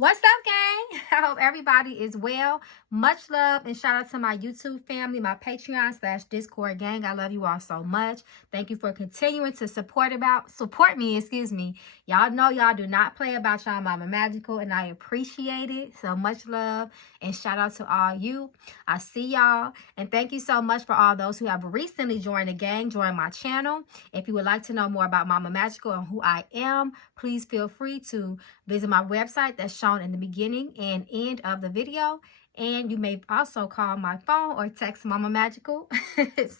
What's up, gang? I hope everybody is well. Much love and shout out to my YouTube family, my Patreon/Discord gang. I love you all so much. Thank you for continuing to support me. Y'all know y'all do not play about y'all Mama Magical, and I appreciate it. So much love and shout out to all you. I see y'all, and thank you so much for all those who have recently joined the gang, joined my channel. If you would like to know more about Mama Magical and who I am, please feel free to visit my website that's shown in the beginning and end of the video. And you may also call my phone or text Mama Magical.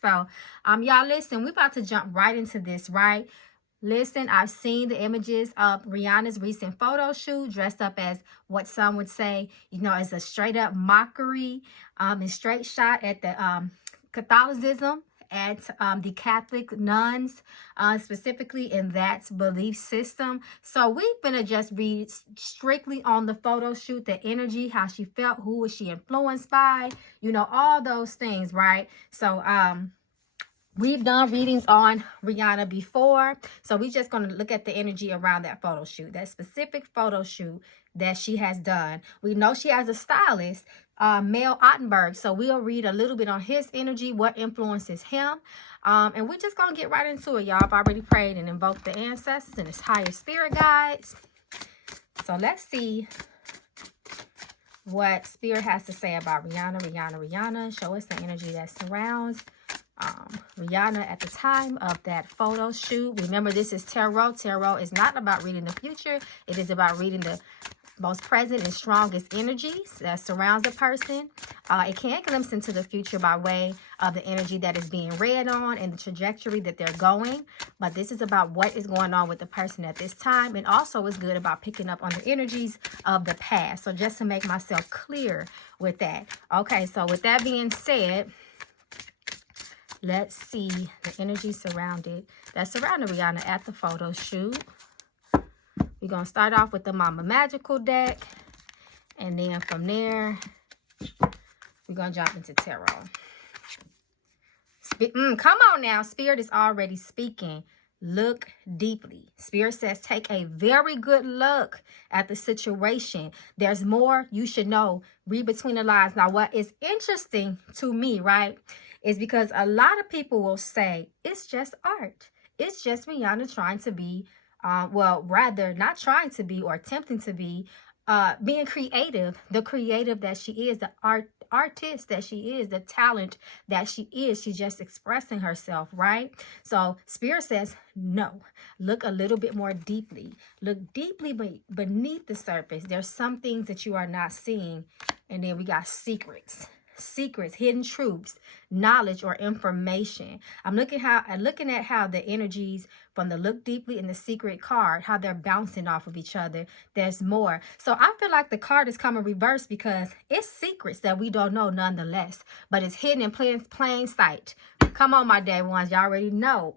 So, y'all listen, we're about to jump right into this, right? Listen, I've seen the images of Rihanna's recent photo shoot dressed up as what some would say, as a straight up mockery, and straight shot at the Catholicism, at the Catholic nuns, specifically in that belief system. So we're gonna just read strictly on the photo shoot, the energy, how she felt, who was she influenced by, all those things, right? So we've done readings on Rihanna before, so we're just going to look at the energy around that photo shoot, that specific photo shoot that she has done. We know she has a stylist, Mel Ottenberg, so we'll read a little bit on his energy, what influences him, and we're just going to get right into it, y'all. I've already prayed and invoked the ancestors and his higher spirit guides. So let's see what spirit has to say about Rihanna. Show us the energy that surrounds Rihanna at the time of that photo shoot. Remember, this is tarot. Tarot is not about reading the future. It is about reading the most present and strongest energies that surrounds a person. It can glimpse into the future by way of the energy that is being read on and the trajectory that they're going. But this is about what is going on with the person at this time. And also is good about picking up on the energies of the past. So just to make myself clear with that. Okay, so with that being said, let's see the energy that surrounded Rihanna at the photo shoot. We're going to start off with the Mama Magical deck. And then from there, we're going to jump into tarot. Come on now. Spirit is already speaking. Look deeply. Spirit says take a very good look at the situation. There's more you should know. Read between the lines. Now, what is interesting to me, right, is because a lot of people will say it's just art. It's just Rihanna trying to be, rather not trying to be or attempting to be, being creative, the creative that she is, the artist that she is, the talent that she is. She's just expressing herself, right? So Spirit says, no, look a little bit more deeply. Look deeply beneath the surface. There's some things that you are not seeing. And then we got secrets, hidden truths, knowledge, or information. I'm looking at how the energies from the look deeply and the secret card, how they're bouncing off of each other. There's more. So I feel like the card is coming reverse because it's secrets that we don't know nonetheless, but it's hidden in plain sight. Come on, my day ones. Y'all already know.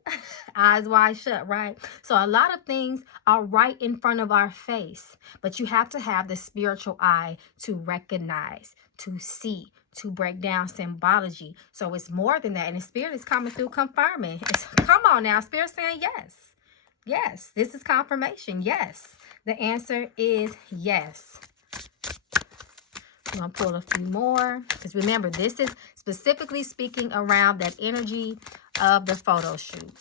Eyes wide shut, right? So a lot of things are right in front of our face, but you have to have the spiritual eye to recognize, to see, to break down symbology. So it's more than that. And the Spirit is coming through confirming. Come on now. Spirit saying yes. Yes. This is confirmation. Yes. The answer is yes. I'm going to pull a few more. Because remember, this is specifically speaking around that energy of the photo shoot.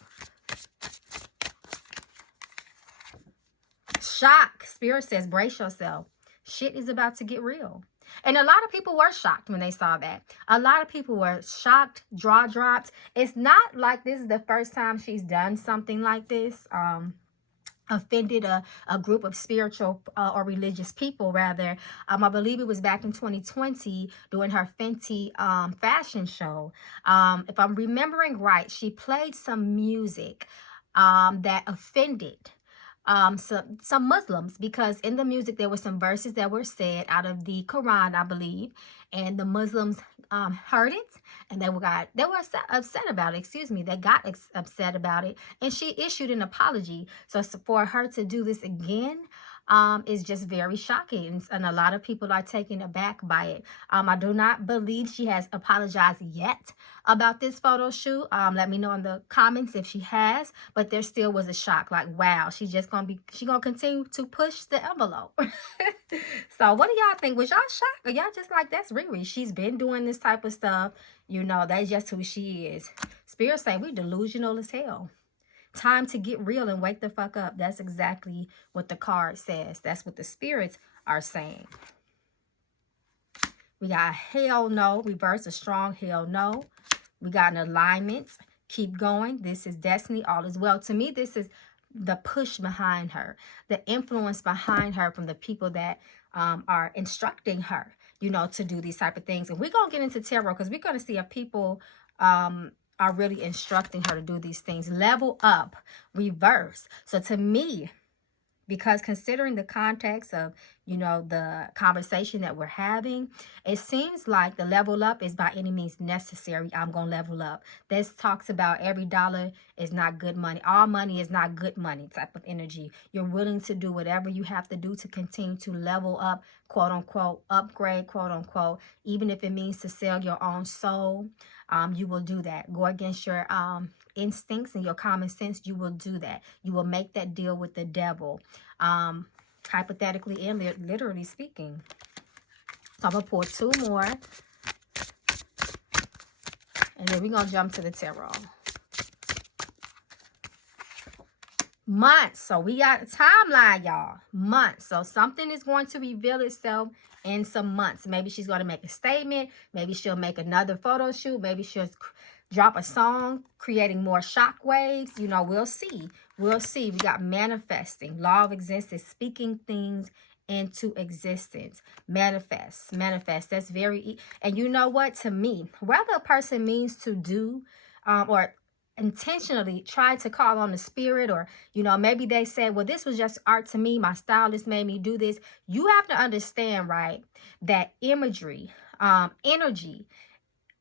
Shock. Spirit says brace yourself. Shit is about to get real. And a lot of people were shocked when they saw that. A lot of people were shocked, jaw dropped. It's not like this is the first time she's done something like this. Offended a group of spiritual or religious people, rather. I believe it was back in 2020 during her Fenty fashion show. If I'm remembering right, she played some music that offended some Muslims, because in the music there were some verses that were said out of the Quran, I believe, and the Muslims heard it and they were upset about it. They got upset about it, and she issued an apology. So for her to do this again, is just very shocking, and a lot of people are taken aback by it. I do not believe she has apologized yet about this photo shoot. Let me know in the comments if she has, but there still was a shock, like, wow, she gonna continue to push the envelope. So what do y'all think? Was y'all shocked, or y'all just like, that's Riri, she's been doing this type of stuff, you know, that's just who she is? Spirit saying we delusional as hell. Time to get real and wake the fuck up. That's exactly what the card says. That's what the spirits are saying. We got hell no, reverse a strong hell no. We got an alignment. Keep going. This is destiny. All is well. To me, this is the push behind her, the influence behind her from the people that are instructing her, you know, to do these type of things. And we're going to get into tarot because we're going to see if people are really instructing her to do these things. Level up, reverse. So to me, because considering the context of, you know, the conversation that we're having, it seems like the level up is by any means necessary. I'm going to level up. This talks about every dollar is not good money. All money is not good money type of energy. You're willing to do whatever you have to do to continue to level up, quote unquote, upgrade, quote unquote, even if it means to sell your own soul. You will do that. Go against your instincts and your common sense. You will do that. You will make that deal with the devil, hypothetically and literally speaking. So I'm gonna pull two more, and then we're gonna jump to the tarot. Months. So we got a timeline, y'all. Months. So something is going to reveal itself in some months. Maybe she's going to make a statement. Maybe she'll make another photo shoot. Maybe she'll drop a song, creating more shock waves. You know, we'll see. We'll see. We got manifesting. Law of existence. Speaking things into existence. Manifest. Manifest. That's very... And you know what? To me, whether a person means to do or intentionally try to call on the spirit, or, you know, maybe they said, well, this was just art to me, my stylist made me do this. You have to understand, right, that imagery, energy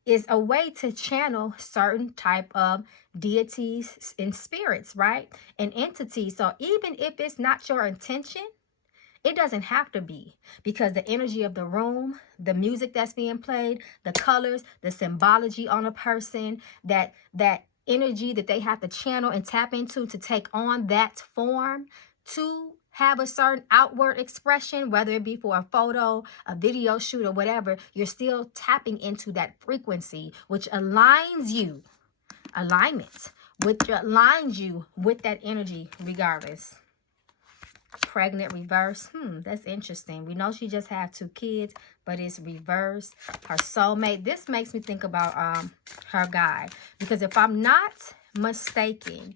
is a way to channel certain type of deities and spirits, right, and entities. So even if it's not your intention, it doesn't have to be, because the energy of the room, the music that's being played, the colors, the symbology on a person, that energy that they have to channel and tap into to take on that form, to have a certain outward expression, whether it be for a photo, a video shoot, or whatever, you're still tapping into that frequency, which aligns you, which aligns you with that energy regardless. Pregnant reverse. That's interesting. We know she just had 2 kids, but it's reverse. Her soulmate. This makes me think about her guy, because if I'm not mistaken,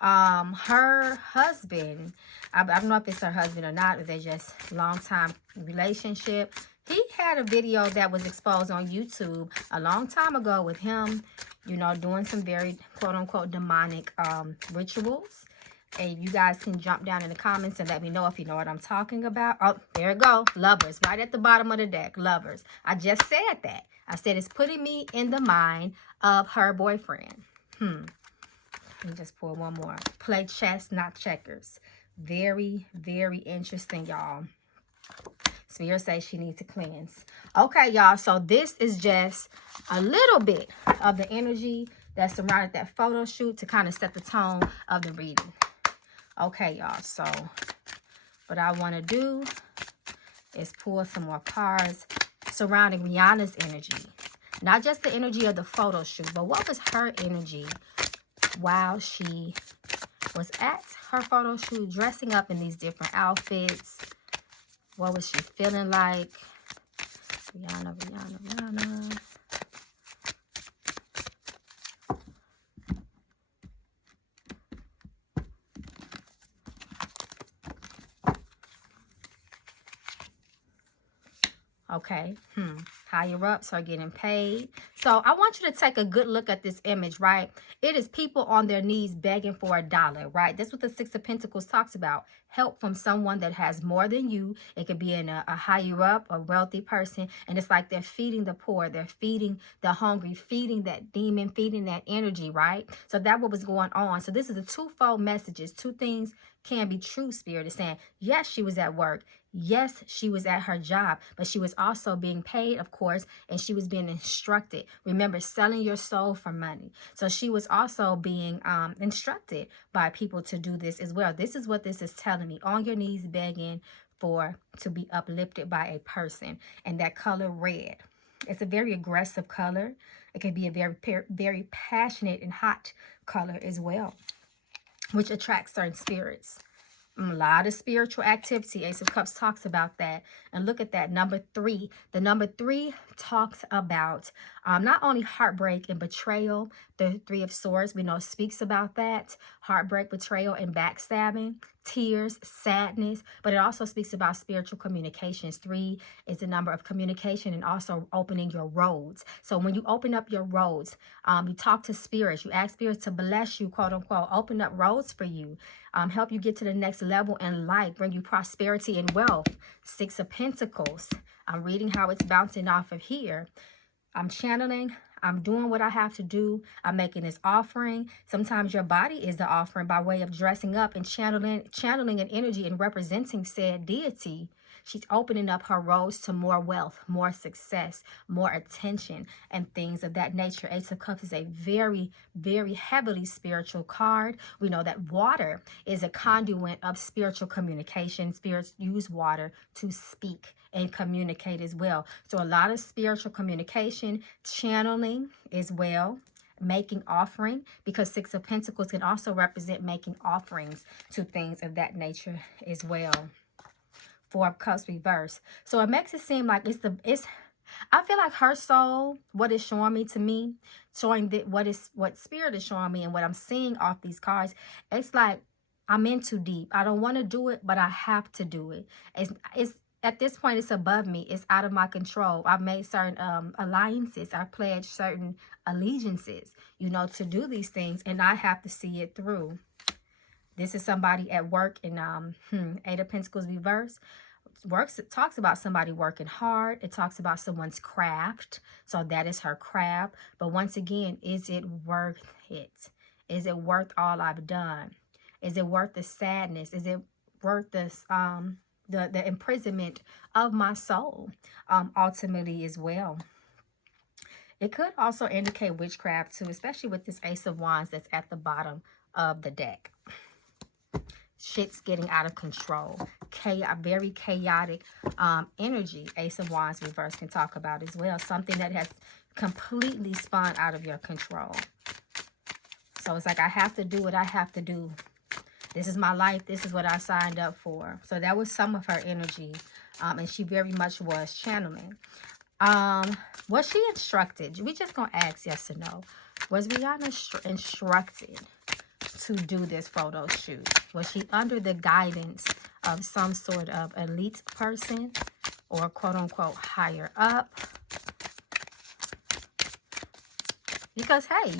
her husband, I don't know if it's her husband or not, if they're just long time relationship. He had a video that was exposed on YouTube a long time ago with him, you know, doing some very quote unquote demonic rituals. And you guys can jump down in the comments and let me know if you know what I'm talking about. Oh, there it go. Lovers. Right at the bottom of the deck. Lovers. I just said that. I said it's putting me in the mind of her boyfriend. Let me just pull one more. Play chess, not checkers. Very, very interesting, y'all. Spirit says she needs to cleanse. Okay, y'all. So this is just a little bit of the energy that surrounded that photo shoot to kind of set the tone of the reading. Okay, y'all, so what I want to do is pull some more cards surrounding Rihanna's energy. Not just the energy of the photo shoot, but what was her energy while she was at her photo shoot, dressing up in these different outfits. What was she feeling like? Rihanna. Okay. Higher ups are getting paid. So I want you to take a good look at this image, right? It is people on their knees begging for $1, right? That's what the Six of Pentacles talks about. Help from someone that has more than you. It could be in a higher up, a wealthy person. And it's like they're feeding the poor. They're feeding the hungry, feeding that demon, feeding that energy, right? So that's what was going on. So this is a twofold messages. Two things can be true. Spirit is saying, yes, she was at work. Yes, she was at her job, but she was also being paid, of course, and she was being instructed. Remember, selling your soul for money. So she was also being instructed by people to do this as well. This is what this is telling me. On your knees begging to be uplifted by a person. And that color red. It's a very aggressive color. It can be a very passionate and hot color as well, which attracts certain spirits. A lot of spiritual activity. Ace of Cups talks about that. And look at that. Number 3. The number 3 talks about not only heartbreak and betrayal. The 3 of Swords, we know, speaks about that. Heartbreak, betrayal, and backstabbing. Tears, sadness. But it also speaks about spiritual communications. 3 is the number of communication and also opening your roads. So when you open up your roads, you talk to spirits. You ask spirits to bless you, quote unquote. Open up roads for you. Help you get to the next level in life, bring you prosperity and wealth. 6 of Pentacles. I'm reading how it's bouncing off of here. I'm channeling. I'm doing what I have to do. I'm making this offering. Sometimes your body is the offering by way of dressing up and channeling an energy and representing said deity. She's opening up her roads to more wealth, more success, more attention, and things of that nature. Ace of Cups is a very, very heavily spiritual card. We know that water is a conduit of spiritual communication. Spirits use water to speak and communicate as well. So a lot of spiritual communication, channeling as well, making offering, because 6 of Pentacles can also represent making offerings to things of that nature as well. 4 of Cups reverse. So it makes it seem like I feel like her soul, what is showing me to me, showing that what spirit is showing me and what I'm seeing off these cards, it's like I'm in too deep. I don't want to do it, but I have to do it. It's at this point, it's above me. It's out of my control. I've made certain alliances. I pledged certain allegiances, to do these things, and I have to see it through. This is somebody at work in 8 of Pentacles reverse. It talks about somebody working hard. It talks about someone's craft. So that is her craft. But once again, is it worth it? Is it worth all I've done? Is it worth the sadness? Is it worth this the imprisonment of my soul ultimately as well? It could also indicate witchcraft too, especially with this Ace of Wands that's at the bottom of the deck. Shit's getting out of control. Very chaotic energy. Ace of Wands reverse can talk about as well. Something that has completely spun out of your control. So it's like, I have to do what I have to do. This is my life. This is what I signed up for. So that was some of her energy. And she very much was channeling. Was she instructed? We just going to ask yes or no. Was Rihanna instructed to do this photo shoot? Was she under the guidance of some sort of elite person or quote unquote higher up? Because, hey,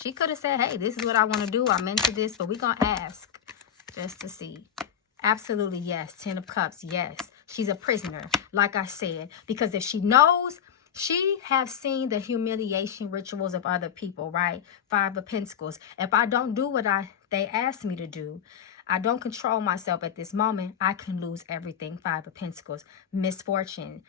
she could have said, hey, this is what I want to do. I'm into this, but we're going to ask just to see. Absolutely, yes. 10 of Cups, yes. She's a prisoner, like I said, because if she knows, she has seen the humiliation rituals of other people, right? 5 of Pentacles. If I don't do what they asked me to do, I don't control myself at this moment, I can lose everything. 5 of Pentacles. Misfortune,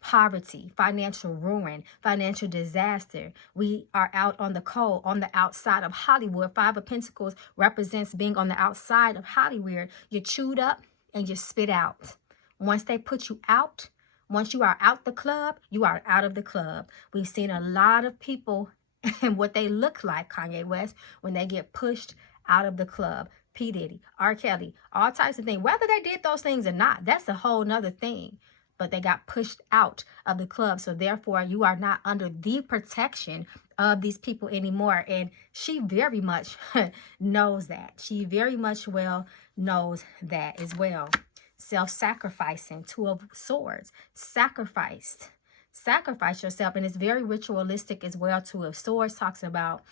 poverty, financial ruin, financial disaster. We are out on the cold, on the outside of Hollywood. 5 of Pentacles represents being on the outside of Hollywood. You're chewed up and you spit out. Once they put you out, once you are out the club, you are out of the club. We've seen a lot of people and what they look like, Kanye West, when they get pushed out of the club. P. Diddy, R. Kelly, all types of things. Whether they did those things or not, that's a whole nother thing. But they got pushed out of the club. So therefore, you are not under the protection of these people anymore. And she very much knows that. She very much well knows that as well. Self-sacrificing. 2 of Swords. Sacrificed sacrifice yourself. And it's very ritualistic as well too. If Swords talks about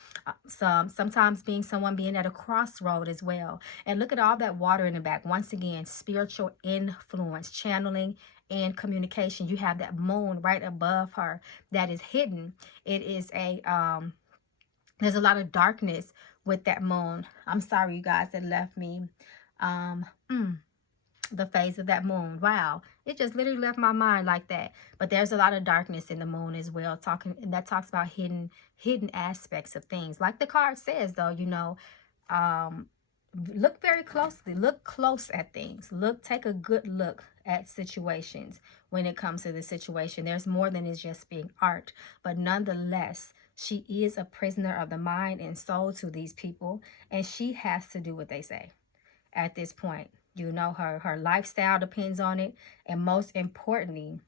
sometimes someone being at a crossroad as well. And look at all that water in the back. Once again, spiritual influence, channeling, and communication. You have that moon right above her that is hidden. It is a there's a lot of darkness with that moon. I'm sorry, you guys, that left me the phase of that moon. Wow, it just literally left my mind like that. But there's a lot of darkness in the moon as well, that talks about hidden aspects of things. Like the card says, though, you know, look very closely, look close at things, take a good look at situations. When it comes to the situation, there's more than it's just being art, but nonetheless, she is a prisoner of the mind and soul to these people, and she has to do what they say at this point. You know, her lifestyle depends on it. And most importantly,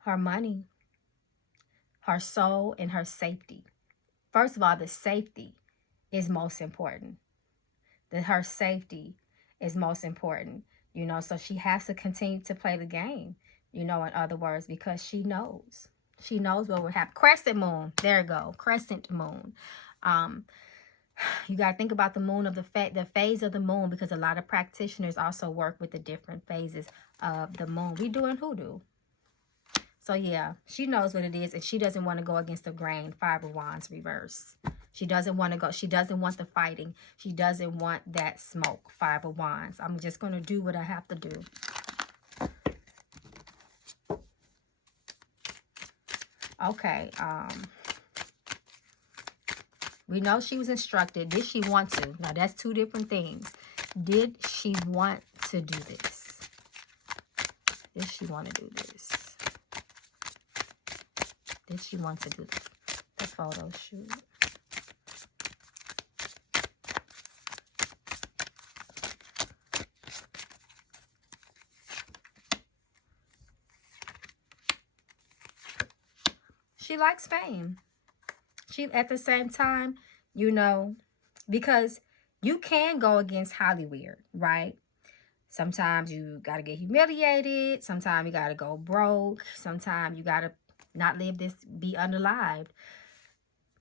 her money, her soul, and her safety. First of all, the safety is most important. Her safety is most important. You know, so she has to continue to play the game, you know, in other words, because she knows. She knows what will happen. Crescent moon. There you go. Crescent moon. You got to think about the moon of the phase of the moon, because a lot of practitioners also work with the different phases of the moon. We doing hoodoo. So yeah, she knows what it is, and she doesn't want to go against the grain. 5 of Wands reverse. She doesn't want to go. She doesn't want the fighting. She doesn't want that smoke. 5 of Wands. I'm just going to do what I have to do. Okay. We know she was instructed. Did she want to? Now, that's two different things. Did she want to do this? Did she want to do this? Did she want to do this? The photo shoot. She likes fame. She, at the same time, you know, because you can go against Hollywood, right? Sometimes you got to get humiliated. Sometimes you got to go broke. Sometimes you got to not live this, be unalived.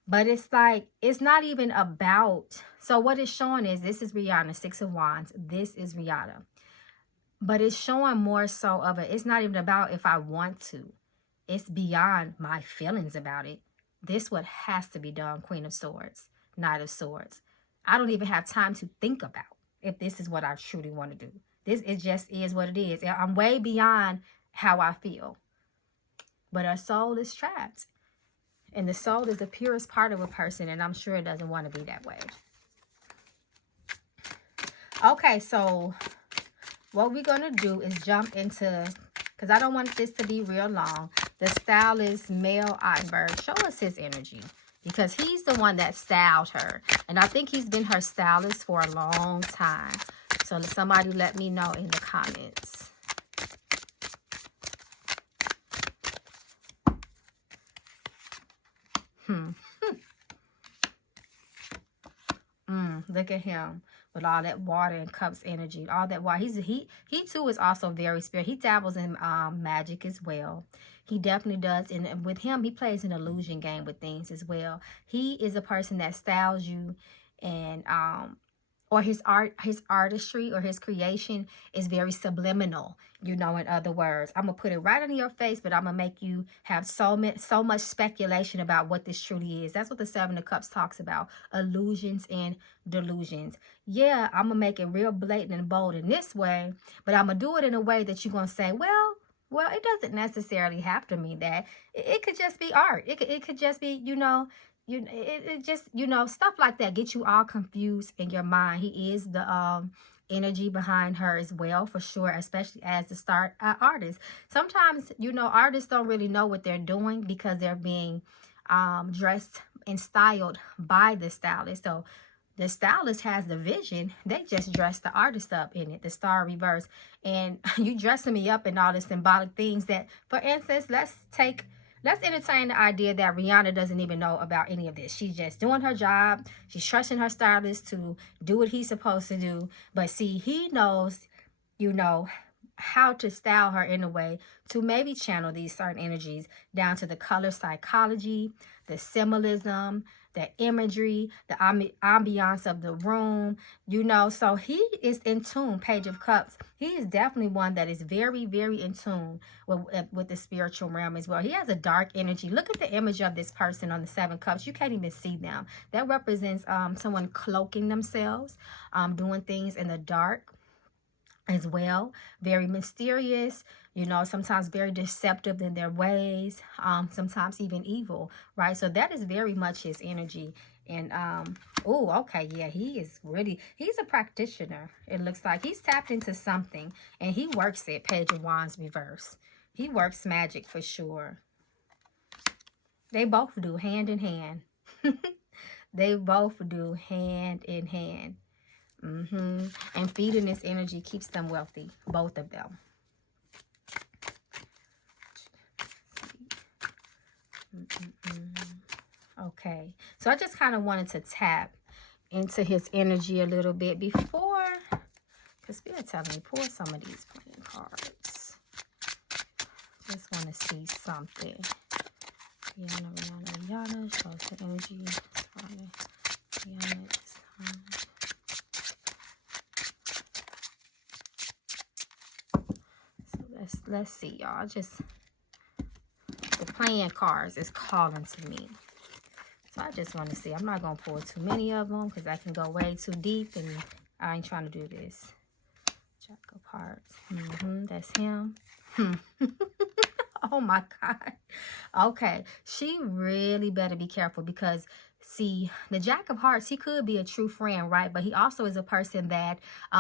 But it's like, it's not even about, so what it's showing is, this is Rihanna, 6 of Wands. This is Rihanna. But it's showing more so of it. It's not even about if I want to. It's beyond my feelings about it. This what has to be done, Queen of Swords, Knight of Swords. I don't even have time to think about if this is what I truly want to do. This, it just is what it is. I'm way beyond how I feel. But our soul is trapped. And the soul is the purest part of a person, and I'm sure it doesn't want to be that way. Okay, so what we're going to do is jump into, because I don't want this to be real long, the stylist Mel Ottenberg. Show us his energy, because he's the one that styled her. And I think he's been her stylist for a long time. So somebody let me know in the comments. Look at him with all that water and cups energy, all that water. He too is also very spirit. He dabbles in magic as well. He definitely does. And with him, he plays an illusion game with things as well. He is a person that styles you, and or his artistry or his creation is very subliminal, you know, in other words. I'm going to put it right in your face, but I'm going to make you have so much speculation about what this truly is. That's what the 7 of Cups talks about. Illusions and delusions. Yeah, I'm going to make it real blatant and bold in this way, but I'm going to do it in a way that you're going to say, well, it doesn't necessarily have to mean that. It could just be art. It could just be, you know, it just, you know, stuff like that get you all confused in your mind. He is the energy behind her as well, for sure, especially as the star artist. Sometimes, you know, artists don't really know what they're doing because they're being dressed and styled by the stylist. So the stylist has the vision. They just dress the artist up in it, the star reverse. And you dressing me up in all the symbolic things that, for instance, let's entertain the idea that Rihanna doesn't even know about any of this. She's just doing her job. She's trusting her stylist to do what he's supposed to do. But see, he knows, you know, how to style her in a way to maybe channel these certain energies down to the color psychology, the symbolism, the imagery, the ambiance of the room, you know. So he is in tune. Page of Cups, he is definitely one that is very, very in tune with the spiritual realm as well. He has a dark energy. Look at the image of this person on the Seven Cups. You can't even see them. That represents someone cloaking themselves, doing things in the dark as well. Very mysterious, you know, sometimes very deceptive in their ways, sometimes even evil, right? So that is very much his energy. And oh, okay, yeah, he's a practitioner. It looks like he's tapped into something, and he works it. Page of Wands reverse. He works magic for sure. They both do, hand in hand. They both do, hand in hand. And feeding this energy keeps them wealthy, both of them. Okay, so I just kind of wanted to tap into his energy a little bit before, because Spirit telling me pull some of these playing cards. Just want to see something. Rihanna, shows the energy. Rihanna this time. Let's see, y'all. Just the playing cards is calling to me. So I just want to see. I'm not going to pull too many of them because I can go way too deep, and I ain't trying to do this. Jack of Hearts. That's him. Oh my God. Okay. She really better be careful because, see, the Jack of Hearts, he could be a true friend, right? But he also is a person that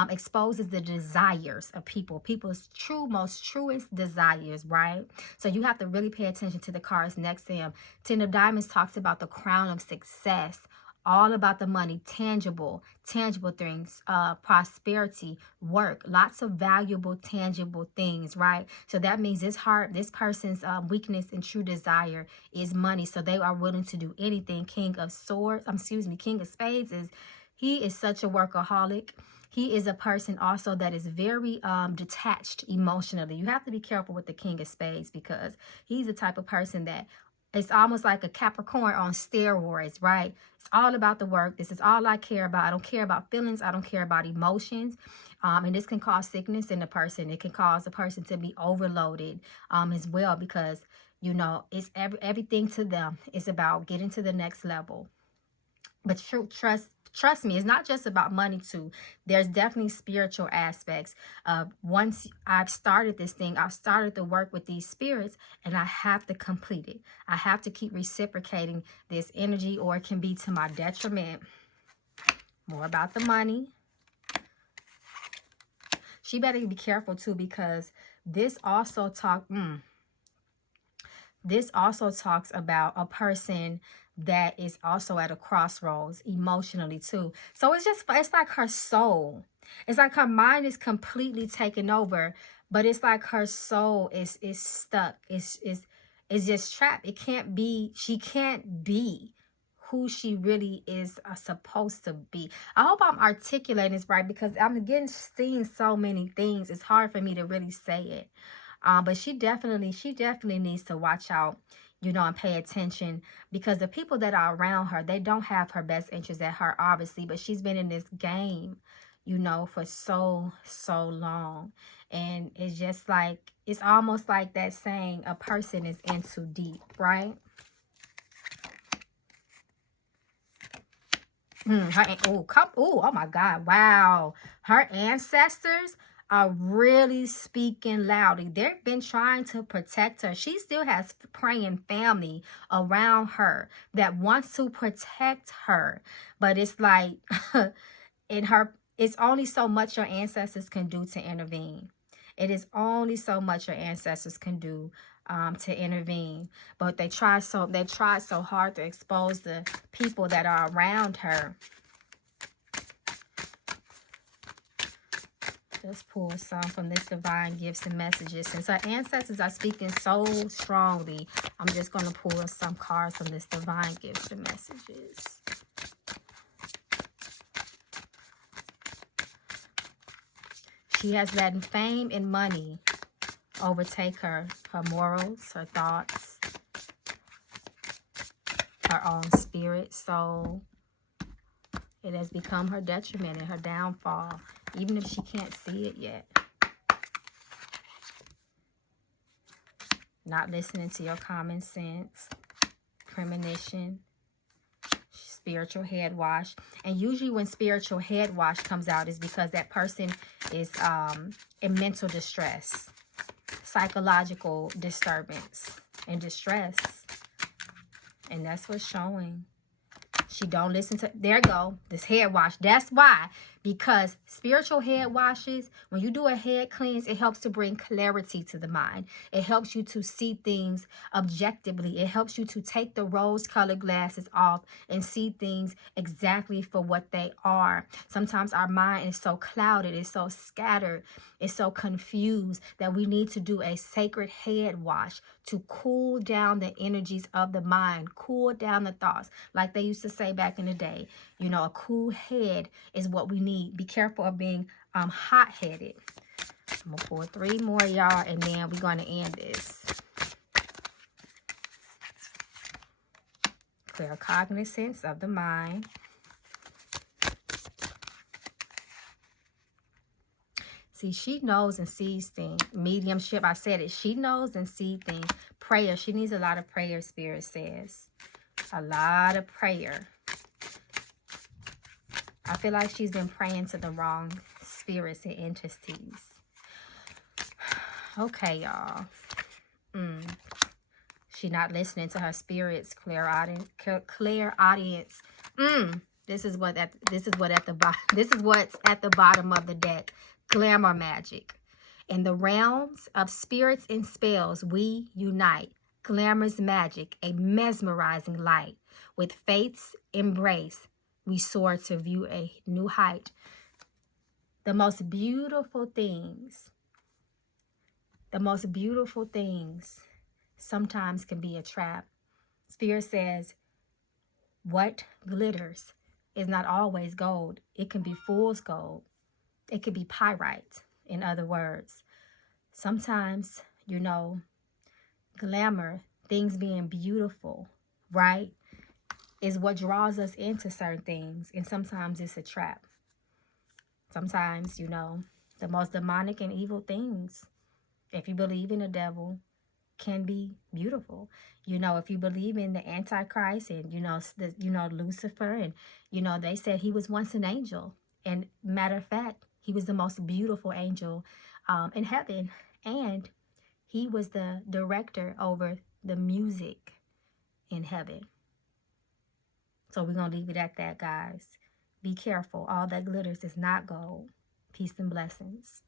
exposes the desires of people. People's most truest desires, right? So you have to really pay attention to the cards next to him. Ten of Diamonds talks about the crown of success. All about the money, tangible things, prosperity, work, lots of valuable, tangible things, right? So that means this person's weakness and true desire is money. So they are willing to do anything. King of Spades he is such a workaholic. He is a person also that is very detached emotionally. You have to be careful with the King of Spades because he's the type of person that it's almost like a Capricorn on steroids, right? It's all about the work. This is all I care about. I don't care about feelings. I don't care about emotions. And this can cause sickness in the person. It can cause the person to be overloaded as well because, you know, it's everything to them. It's about getting to the next level. But trust me, it's not just about money too. There's definitely spiritual aspects. Once I've started this thing, I've started to work with these spirits, and I have to complete it. I have to keep reciprocating this energy, or it can be to my detriment. More about the money. She better be careful too, because this also talks about a person that is also at a crossroads emotionally too. So it's like her soul. It's like her mind is completely taken over, but it's like her soul is stuck. It's just trapped. She can't be who she really is supposed to be. I hope I'm articulating this right because I'm seeing so many things. It's hard for me to really say it. But she definitely needs to watch out, you know, and pay attention because the people that are around her, they don't have her best interest at heart, obviously, but she's been in this game, you know, for so long. And it's just like, it's almost like that saying, a person is in too deep, right? Oh my God, wow. Her ancestors are really speaking loudly. They've been trying to protect her. She still has praying family around her that wants to protect her. But it's like, it's only so much your ancestors can do to intervene. It is only so much your ancestors can do to intervene. But they try so hard to expose the people that are around her. Let's pull some from this divine gifts and messages. Since our ancestors are speaking so strongly, I'm just going to pull some cards from this divine gifts and messages. She has let fame and money overtake her morals, her thoughts, her own spirit, soul. It has become her detriment and her downfall, even if she can't see it yet. Not listening to your common sense, premonition, spiritual head wash. And usually when spiritual head wash comes out is because that person is in mental distress, psychological disturbance and distress. And that's what's showing. She don't listen to, there you go, this head wash. That's why, because spiritual head washes, when you do a head cleanse, it helps to bring clarity to the mind. It helps you to see things objectively. It helps you to take the rose-colored glasses off and see things exactly for what they are. Sometimes our mind is so clouded, it's so scattered, it's so confused that we need to do a sacred head wash to cool down the energies of the mind, cool down the thoughts. Like they used to say back in the day, you know, a cool head is what we need. Be careful of being hot-headed. I'm going to pull 3 more, y'all, and then we're going to end this. Clear cognizance of the mind. See, she knows and sees things. Mediumship, I said it. She knows and sees things. Prayer. She needs a lot of prayer, Spirit says. A lot of prayer. I feel like she's been praying to the wrong spirits and entities. Okay, y'all. She not listening to her spirits. Clear audience. This is what's at the bottom of the deck. Glamour magic. In the realms of spirits and spells, we unite. Glamour's magic, a mesmerizing light. With faith's embrace, we soar to view a new height. The most beautiful things sometimes can be a trap. Spirit says, what glitters is not always gold. It can be fool's gold. It could be pyrite, in other words. Sometimes, you know, glamour, things being beautiful, right, is what draws us into certain things. And sometimes it's a trap. Sometimes, you know, the most demonic and evil things, if you believe in the devil, can be beautiful. You know, if you believe in the Antichrist and, you know, Lucifer, and, you know, they said he was once an angel. And matter of fact, he was the most beautiful angel in heaven. And he was the director over the music in heaven. So we're going to leave it at that, guys. Be careful. All that glitters is not gold. Peace and blessings.